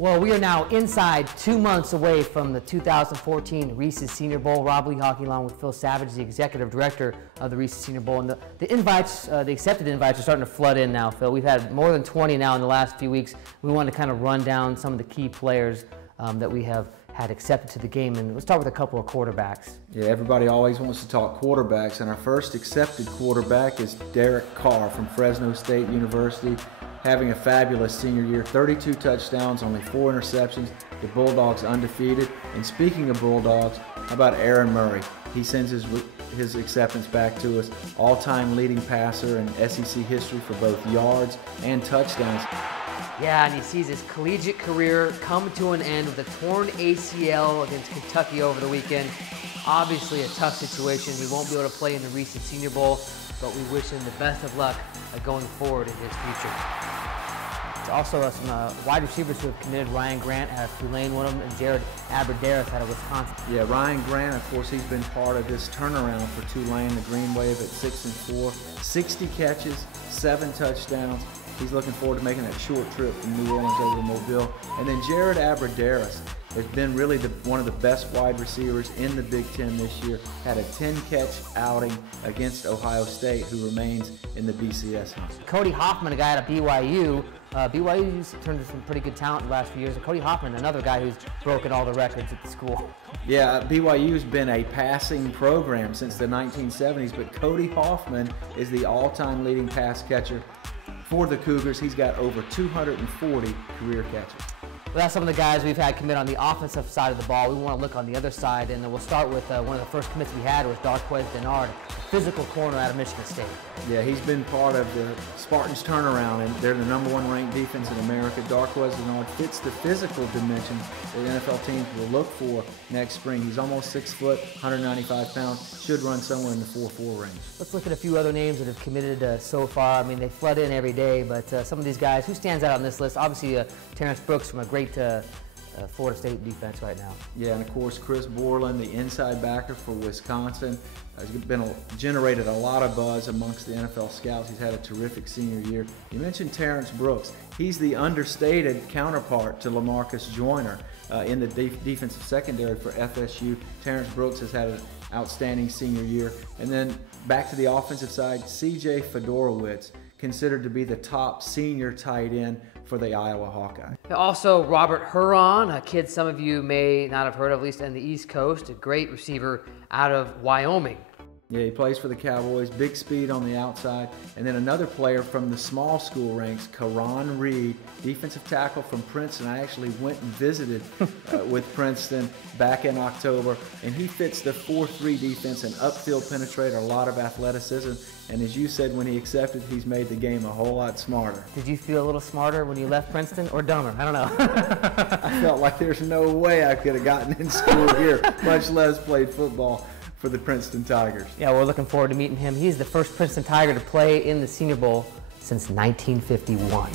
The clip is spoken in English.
Well, we are now inside 2 months away from the 2014 Reese's Senior Bowl. Rob Lehocky, along with Phil Savage, the executive director of the Reese's Senior Bowl. And the invites, the accepted invites are starting to flood in now, Phil. We've had more than 20 now in the last few weeks. We wanted to kind of run down some of the key players that we have had accepted to the game. And let's start with a couple of quarterbacks. Yeah, everybody always wants to talk quarterbacks. And our first accepted quarterback is Derek Carr from Fresno State University. Having a fabulous senior year, 32 touchdowns, only 4 interceptions. The Bulldogs undefeated. And speaking of Bulldogs, how about Aaron Murray? He sends his acceptance back to us. All-time leading passer in SEC history for both yards and touchdowns. Yeah, and he sees his collegiate career come to an end with a torn ACL against Kentucky over the weekend. Obviously a tough situation. He won't be able to play in the Reese's Senior Bowl, but we wish him the best of luck going forward in his future. There's also some wide receivers who have committed. Ryan Grant out of Tulane, one of them, and Jared Aberderis out of Wisconsin. Yeah, Ryan Grant, of course, he's been part of this turnaround for Tulane, the Green Wave at 6-4, 60 catches, 7 touchdowns. He's looking forward to making that short trip from New Orleans over to Mobile. And then Jared Aberderis has been really one of the best wide receivers in the Big Ten this year. Had a 10-catch outing against Ohio State, who remains in the BCS hunt. Cody Hoffman, a guy out of BYU. BYU's turned into some pretty good talent in the last few years. And Cody Hoffman, another guy who's broken all the records at the school. Yeah, BYU's been a passing program since the 1970s, but Cody Hoffman is the all-time leading pass catcher for the Cougars. He's got over 240 career catches. Well, that's some of the guys we've had commit on the offensive side of the ball. We want to look on the other side, and we'll start with one of the first commits we had was Darquez Denard, a physical corner out of Michigan State. Yeah, he's been part of the Spartans' turnaround, and they're the #1 ranked defense in America. Darquez Denard fits the physical dimension that NFL teams will look for next spring. He's almost 6 foot, 195 pounds, should run somewhere in the 4.4 range. Let's look at a few other names that have committed so far. I mean, they flood in every day, but some of these guys, who stands out on this list? Obviously, Terrence Brooks from a great Florida State defense right now. Yeah, and of course Chris Borland, the inside backer for Wisconsin, has generated a lot of buzz amongst the NFL scouts. He's had a terrific senior year. You mentioned Terrence Brooks. He's the understated counterpart to LaMarcus Joyner in the defensive secondary for FSU. Terrence Brooks has had an outstanding senior year. And then back to the offensive side, C.J. Fedorowicz, considered to be the top senior tight end for the Iowa Hawkeye. Also, Robert Huron, a kid some of you may not have heard of, at least on the East Coast, a great receiver out of Wyoming. Yeah, he plays for the Cowboys, big speed on the outside. And then another player from the small school ranks, Karan Reed, defensive tackle from Princeton. I actually went and visited with Princeton back in October, and he fits the 4-3 defense, and upfield penetrator, a lot of athleticism. And as you said when he accepted, he's made the game a whole lot smarter. Did you feel a little smarter when you left Princeton, or dumber? I don't know. I felt like there's no way I could have gotten in school here, much less played football for the Princeton Tigers. Yeah, we're looking forward to meeting him. He's the first Princeton Tiger to play in the Senior Bowl since 1951.